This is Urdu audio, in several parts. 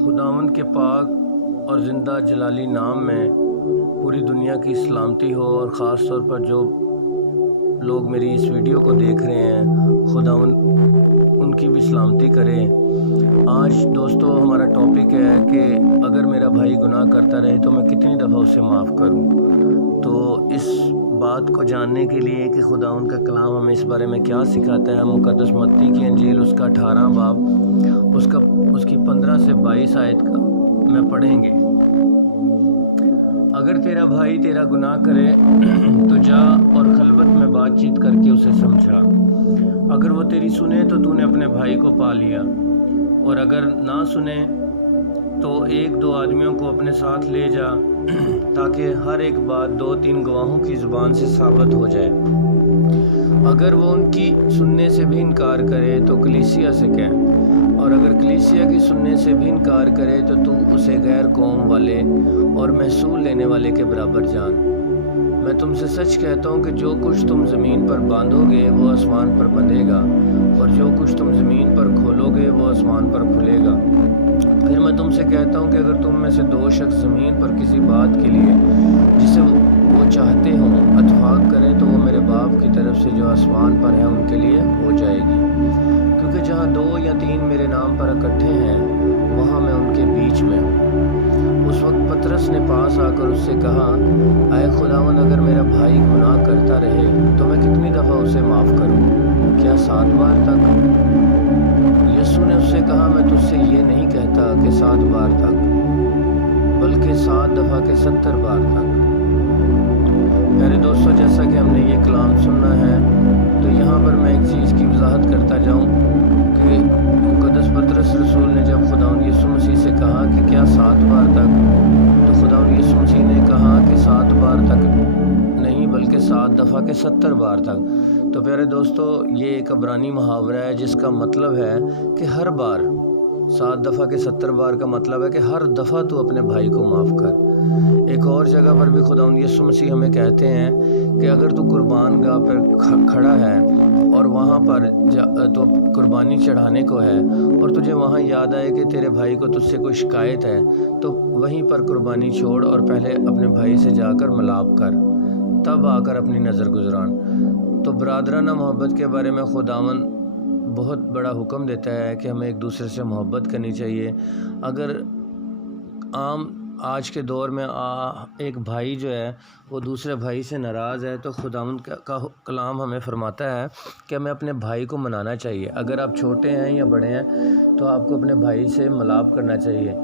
خداوند کے پاک اور زندہ جلالی نام میں پوری دنیا کی سلامتی ہو، اور خاص طور پر جو لوگ میری اس ویڈیو کو دیکھ رہے ہیں خداوند ان کی بھی سلامتی کرے۔ آج دوستو ہمارا ٹاپک ہے کہ اگر میرا بھائی گناہ کرتا رہے تو میں کتنی دفعہ اسے معاف کروں۔ تو اس بات کو جاننے کے لیے کہ خداوند کا کلام ہمیں اس بارے میں کیا سکھاتا ہے، مقدس متی کی انجیل اس کا 18 باب اس کی 15 سے 22 آیت کا میں پڑھیں گے۔ اگر تیرا بھائی تیرا گناہ کرے تو جا اور خلوت میں بات چیت کر کے اسے سمجھا۔ اگر وہ تیری سنے تو تو نے اپنے بھائی کو پا لیا، اور اگر نہ سنے تو 1-2 آدمیوں کو اپنے ساتھ لے جا، تاکہ ہر ایک بات 2-3 گواہوں کی زبان سے ثابت ہو جائے۔ اگر وہ ان کی سننے سے بھی انکار کرے تو کلیسیا سے کہہ، اور اگر کلیسیا کی سننے سے بھی انکار کرے تو تو اسے غیر قوم والے اور محصول لینے والے کے برابر جان۔ میں تم سے سچ کہتا ہوں کہ جو کچھ تم زمین پر باندھو گے وہ آسمان پر بندھے گا، اور جو کچھ تم زمین پر کھولو گے وہ آسمان پر کھلے گا۔ پھر میں تم سے کہتا ہوں کہ اگر تم میں سے 2 شخص زمین پر کسی بات کے لیے جسے وہ چاہتے ہوں اتفاق کریں تو وہ میرے باپ کی طرف سے جو آسمان پر ہے ان کے لیے ہو جائے گی۔ کیونکہ جہاں 2 یا 3 میرے نام پر اکٹھے ہیں وہاں میں ان کے بیچ میں ہوں۔ اس وقت پطرس نے پاس آ کر اس سے کہا، اے خداوند، اگر میرا بھائی گناہ کرتا رہے تو میں کتنی دفعہ اسے معاف کروں؟ کیا 7 بار تک؟ یسوع نے اس سے کہا، میں تجھ سے یہ نہیں کہتا کہ 7 بار تک، بلکہ 7 دفعہ کے 70 بار تک۔ میرے دوستو، جیسا کہ ہم نے یہ کلام سننا ہے تو یہاں پر میں ایک چیز کی وضاحت کرتا جاؤں کہ مقدس پطرس رسول نے جب خداوند یسوع مسیح سے کہا کہ کیا 7 بار تک، تو خداوند یسوع مسیح نے کہا کہ 7 بار تک نہیں بلکہ 7 دفعہ کے 70 بار تک۔ تو پیارے دوستو، یہ ایک عبرانی محاورہ ہے جس کا مطلب ہے کہ ہر بار 7 دفعہ کے 70 بار کا مطلب ہے کہ ہر دفعہ تو اپنے بھائی کو معاف کر۔ ایک اور جگہ پر بھی خداوند یسوع مسیح ہمیں کہتے ہیں کہ اگر تو قربان گاہ پر کھڑا ہے اور وہاں پر تو قربانی چڑھانے کو ہے اور تجھے وہاں یاد آئے کہ تیرے بھائی کو تجھ سے کوئی شکایت ہے، تو وہیں پر قربانی چھوڑ اور پہلے اپنے بھائی سے جا کر ملاب کر، تب آ کر اپنی نظر گزران۔ تو برادرانہ محبت کے بارے میں خداوند بہت بڑا حکم دیتا ہے کہ ہمیں ایک دوسرے سے محبت کرنی چاہیے۔ اگر آج کے دور میں ایک بھائی جو ہے وہ دوسرے بھائی سے ناراض ہے تو خداوند کا کلام ہمیں فرماتا ہے کہ ہمیں اپنے بھائی کو منانا چاہیے۔ اگر آپ چھوٹے ہیں یا بڑے ہیں تو آپ کو اپنے بھائی سے ملاب کرنا چاہیے،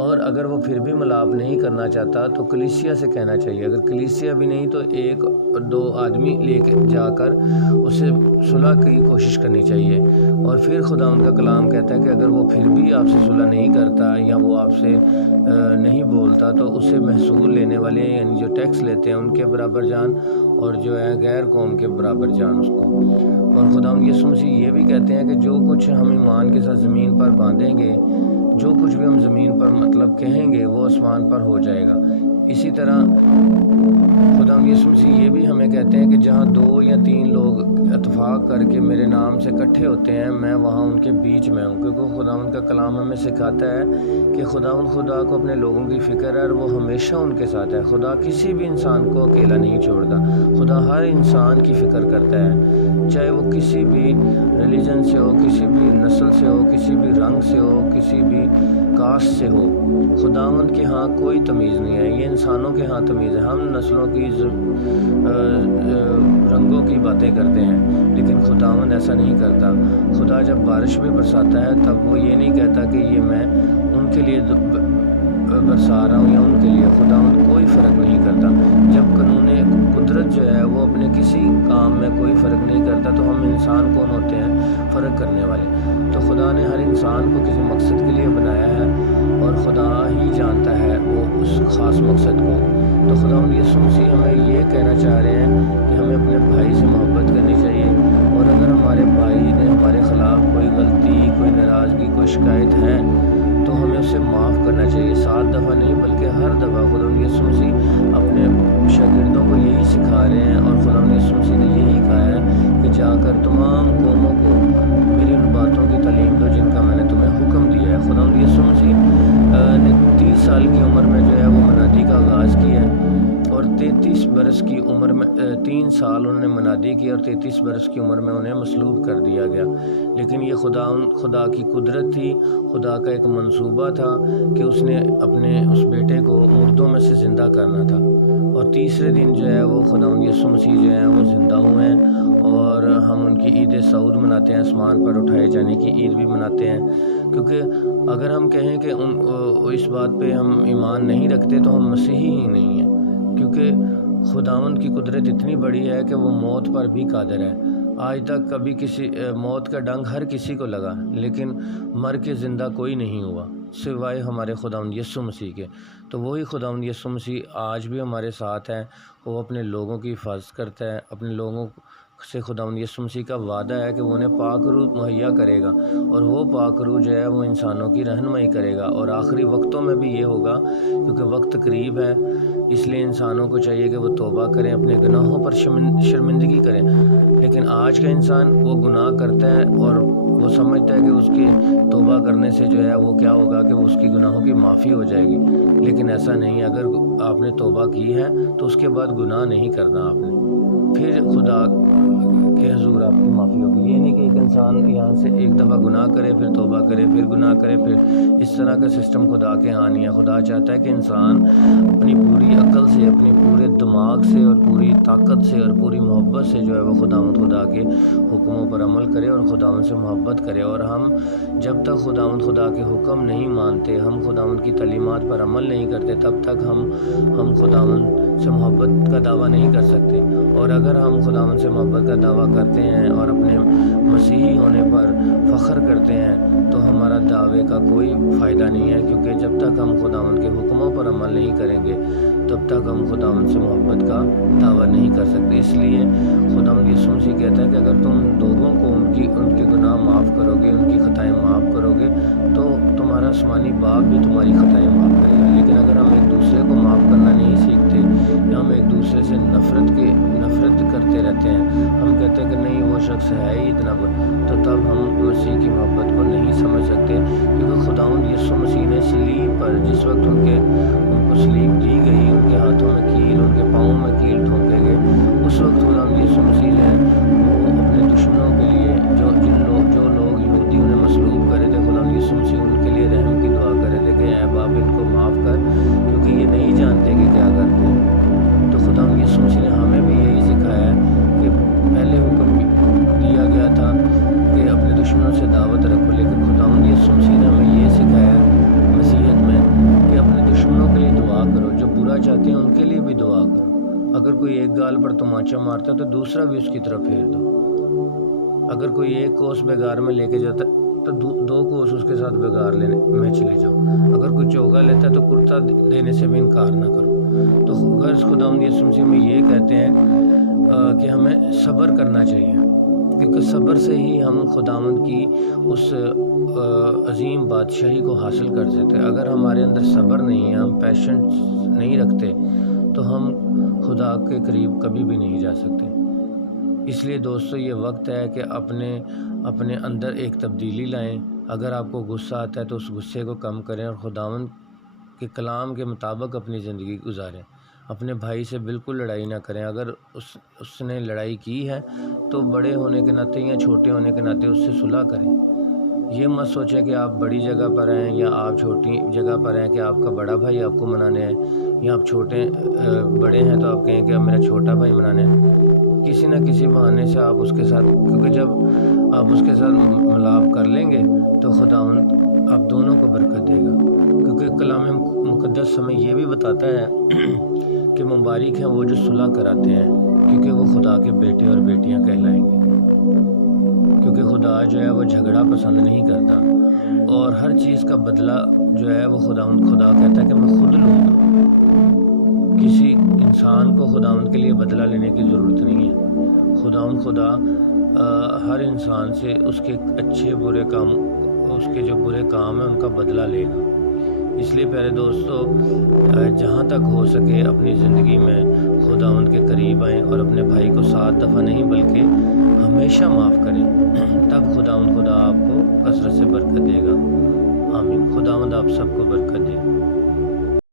اور اگر وہ پھر بھی ملاب نہیں کرنا چاہتا تو کلیسیا سے کہنا چاہیے۔ اگر کلیسیا بھی نہیں تو 1-2 آدمی لے کے جا کر اسے صلح کی کوشش کرنی چاہیے۔ اور پھر خداوند کا کلام کہتا ہے کہ اگر وہ پھر بھی آپ سے صلح نہیں کرتا یا وہ آپ سے نہیں بولتا تو اسے محصول لینے والے یعنی جو ٹیکس لیتے ہیں ان کے برابر جان، اور جو ہے غیر قوم کے برابر جان اس کو۔ اور خداوند یسوع مسیح یہ بھی کہتے ہیں کہ جو کچھ ہم ایمان کے ساتھ زمین پر باندھیں گے، جو کچھ بھی ہم زمین پر کہیں گے وہ آسمان پر ہو جائے گا۔ اسی طرح خداوند یسوع مسیح یہ بھی ہمیں کہتے ہیں کہ جہاں 2 یا 3 لوگ اتفاق کر کے میرے نام سے اکٹھے ہوتے ہیں میں وہاں ان کے بیچ میں ہوں۔ کیونکہ خداوند کا کلام ہمیں سکھاتا ہے کہ خدا کو اپنے لوگوں کی فکر ہے اور وہ ہمیشہ ان کے ساتھ ہے۔ خدا کسی بھی انسان کو اکیلا نہیں چھوڑتا، خدا ہر انسان کی فکر کرتا ہے، چاہے وہ کسی بھی ریلیجن سے ہو، کسی بھی نسل سے ہو، کسی بھی رنگ سے ہو، کسی بھی کاسٹ سے ہو۔ خداوند کے ہاں کوئی تمیز نہیں ہے، یہ انسانوں کے ہاں تمیز ہے۔ ہم نسلوں کی رنگوں کی باتیں کرتے ہیں لیکن خداوند ایسا نہیں کرتا۔ خدا جب بارش بھی برساتا ہے تب وہ یہ نہیں کہتا کہ یہ میں ان کے لیے برسا رہا ہوں یا ان کے لیے۔ خداوند کوئی فرق نہیں کرتا۔ جب قانون قدرت جو ہے وہ اپنے کسی کام میں کوئی فرق نہیں کرتا تو ہم انسان کون ہوتے ہیں فرق کرنے والے؟ تو خدا نے ہر انسان کو کسی مقصد کے لیے بنایا ہے اور خدا ہی جانتا ہے وہ اس خاص مقصد کو۔ تو خداوند یسوع مسیح ہمیں یہ کہنا چاہ رہے ہیں کہ ہمیں اپنے بھائی سے محبت کرنی چاہیے، اور اگر ہمارے بھائی نے ہمارے خلاف کوئی غلطی، کوئی ناراضگی، کوئی شکایت ہے تو ہمیں اسے معاف کرنا چاہیے۔ 7 دفعہ نہیں بلکہ ہر دفعہ۔ خداوند یسوع مسیح اپنے شاگردوں کو یہی سکھا رہے ہیں، اور خداوند یسوع مسیح نے یہی کہا ہے کہ جا کر تمام قوموں کو میری ان باتوں کی تعلیم دو جن کا میں نے تمہیں حکم دیا ہے۔ خداوند یسوع مسیح سال کی عمر میں جو ہے وہ منادی کا آغاز کیا اور 33 برس کی عمر میں 3 سال انہوں نے منادی کی اور 33 برس کی عمر میں انہیں مصلوب کر دیا گیا۔ لیکن یہ خدا کی قدرت تھی، خدا کا ایک منصوبہ تھا کہ اس نے اپنے اس بیٹے کو مردوں میں سے زندہ کرنا تھا، اور تیسرے دن جو ہے وہ خداوند یسوع مسیح جو ہیں وہ زندہ ہوئے ہیں، اور ہم ان کی عید سعود مناتے ہیں، آسمان پر اٹھائے جانے کی عید بھی مناتے ہیں۔ کیونکہ اگر ہم کہیں کہ اس بات پہ ہم ایمان نہیں رکھتے تو ہم مسیحی ہی نہیں ہیں، کیونکہ خداوند کی قدرت اتنی بڑی ہے کہ وہ موت پر بھی قادر ہے۔ آج تک کبھی کسی موت کا ڈنگ ہر کسی کو لگا، لیکن مر کے زندہ کوئی نہیں ہوا سوائے ہمارے خداوند یسوع مسیح کے۔ تو وہی خداوند یسوع مسیح آج بھی ہمارے ساتھ ہے، وہ اپنے لوگوں کی حفاظت کرتا ہے۔ اپنے لوگوں سے خداوند یسوع مسیح کا وعدہ ہے کہ وہ انہیں پاک روح مہیا کرے گا، اور وہ پاک روح جو ہے وہ انسانوں کی رہنمائی کرے گا، اور آخری وقتوں میں بھی یہ ہوگا، کیونکہ وقت قریب ہے۔ اس لیے انسانوں کو چاہیے کہ وہ توبہ کریں، اپنے گناہوں پر شرمندگی کریں۔ لیکن آج کا انسان وہ گناہ کرتا ہے اور وہ سمجھتا ہے کہ اس کے توبہ کرنے سے جو ہے وہ کیا ہوگا کہ وہ اس کی گناہوں کی معافی ہو جائے گی، لیکن ایسا نہیں۔ اگر آپ نے توبہ کی ہے تو اس کے بعد گناہ نہیں کرنا آپ نے، پھر خدا کے حضور آپ کی معافی ہوگی۔ یہ نہیں کہ ایک انسان یہاں سے ایک دفعہ گناہ کرے، پھر توبہ کرے، پھر گناہ کرے، پھر اس طرح کا سسٹم خدا کے ہاں نہیں ہے۔ خدا چاہتا ہے کہ انسان اپنی پوری عقل سے، اپنی پورے دماغ سے اور پوری طاقت سے اور پوری محبت سے جو ہے وہ خدا کے حکموں پر عمل کرے اور خداوند سے محبت کرے۔ اور ہم جب تک خدا کے حکم نہیں مانتے، ہم خداوند کی تعلیمات پر عمل نہیں کرتے، تب تک ہم خداوند سے محبت کا دعویٰ نہیں کر سکتے۔ اور اگر ہم خداوند سے محبت کا دعویٰ کرتے ہیں اور اپنے مسیحی ہونے پر فخر کرتے ہیں تو ہمارا دعوے کا کوئی فائدہ نہیں ہے، کیونکہ جب تک ہم خداوند کے حکموں پر عمل نہیں کریں گے تب تک ہم خداوند سے محبت کا دعویٰ نہیں کر سکتے۔ اس لیے خداوند یسوع مسیح کہتا ہے کہ اگر تم لوگوں کو ان کے گناہ معاف کرو گے، ان کی خطائیں معاف کرو گے، تو تمہارا آسمانی باپ بھی تمہاری خطائیں معاف کرے گا۔ لیکن اگر ہم ایک دوسرے کو معاف کرنا نہیں سیکھتے، یا ہم ایک دوسرے سے نفرت کرتے رہتے ہیں، ہم کہتے ہیں کہ نہیں وہ شخص ہے ہی اتنا تو تب ہم مسیح کی محبت کو نہیں سمجھ سکتے۔ کیونکہ خداوند یسوع مسیح نے صلیب پر جس وقت ان کو صلیب دی گئی، ان کے ہاتھوں میں کیل، ان کے پاؤں میں کیل ٹھونکے گئے، اس وقت خداوند یسوع مسیح نے وہ اپنے دشمنوں کے لیے جو لوگ یہودی انہیں مصلوب کرے تھے، خداوند یسوع مسیح ان کے لیے رحم کی دعا کرے تھے کہ اے باپ ان کو معاف کر، کیونکہ یہ نہیں جانتے کہ کیا کرتے ہیں۔ تو خداوند یسوع مسیح نے ہمیں بھی یہی سکھایا ہے کہ پہلے حکم دیا گیا تھا کہ اپنے دشمنوں سے دعوت رکھو، لیکن خداوند یسوع مسیح نے ہمیں یہ سکھایا ہے مسیحیت میں کہ اپنے دشمنوں کے لیے دعا کرو، جو برا چاہتے ہیں ان کے لیے بھی دعا کرو۔ اگر کوئی ایک گال پر تماچا مارتا ہے تو دوسرا بھی اس کی طرف پھیر دو۔ اگر کوئی ایک کوس بیگار میں لے کے جاتا ہے تو 2 کوس اس کے ساتھ بیگار لینے میں چلے جاؤ۔ اگر کوئی چوگا لیتا ہے تو کرتا دینے سے بھی انکار نہ کرو۔ تو غرض خداوند یسوع مسیح میں یہ کہتے ہیں کہ ہمیں صبر کرنا چاہیے، کیونکہ صبر سے ہی ہم خداوند کی اس عظیم بادشاہی کو حاصل کر سکتے ہیں۔ اگر ہمارے اندر صبر نہیں ہے، ہم پیشنس نہیں رکھتے، تو ہم خدا کے قریب کبھی بھی نہیں جا سکتے۔ اس لیے دوستو یہ وقت ہے کہ اپنے اندر ایک تبدیلی لائیں۔ اگر آپ کو غصہ آتا ہے تو اس غصے کو کم کریں اور خداوند کے کلام کے مطابق اپنی زندگی گزاریں۔ اپنے بھائی سے بالکل لڑائی نہ کریں۔ اگر اس نے لڑائی کی ہے تو بڑے ہونے کے ناطے یا چھوٹے ہونے کے ناطے اس سے صلح کریں۔ یہ مت سوچیں کہ آپ بڑی جگہ پر ہیں یا آپ چھوٹی جگہ پر ہیں کہ آپ کا بڑا بھائی آپ کو منانے ہے، یا آپ بڑے ہیں تو آپ کہیں کہ اب میرا چھوٹا بھائی منانے ہے۔ کسی نہ کسی بہانے سے آپ اس کے ساتھ، کیونکہ جب آپ اس کے ساتھ ملاپ کر لیں گے تو خداوند آپ دونوں کو برکت دے گا، کیونکہ کلام مقدس ہمیں یہ بھی بتاتا ہے کہ مبارک ہیں وہ جو صلح کراتے ہیں، کیونکہ وہ خدا کے بیٹے اور بیٹیاں کہلائیں گے۔ کیونکہ خدا جو ہے وہ جھگڑا پسند نہیں کرتا، اور ہر چیز کا بدلہ جو ہے وہ خدا کہتا ہے کہ میں خود لوں گا۔ کسی انسان کو خداوند کے لیے بدلہ لینے کی ضرورت نہیں ہے۔ خدا ہر انسان سے اس کے اچھے برے کام، اس کے جو برے کام ہیں ان کا بدلہ لے گا۔ اس لیے پیارے دوستو، جہاں تک ہو سکے اپنی زندگی میں خداوند کے قریب آئیں اور اپنے بھائی کو 7 دفعہ نہیں بلکہ ہمیشہ معاف کریں، تب خدا آپ کو کثرت سے برکت دے گا۔ آمین۔ خداوند آپ سب کو برکت دے۔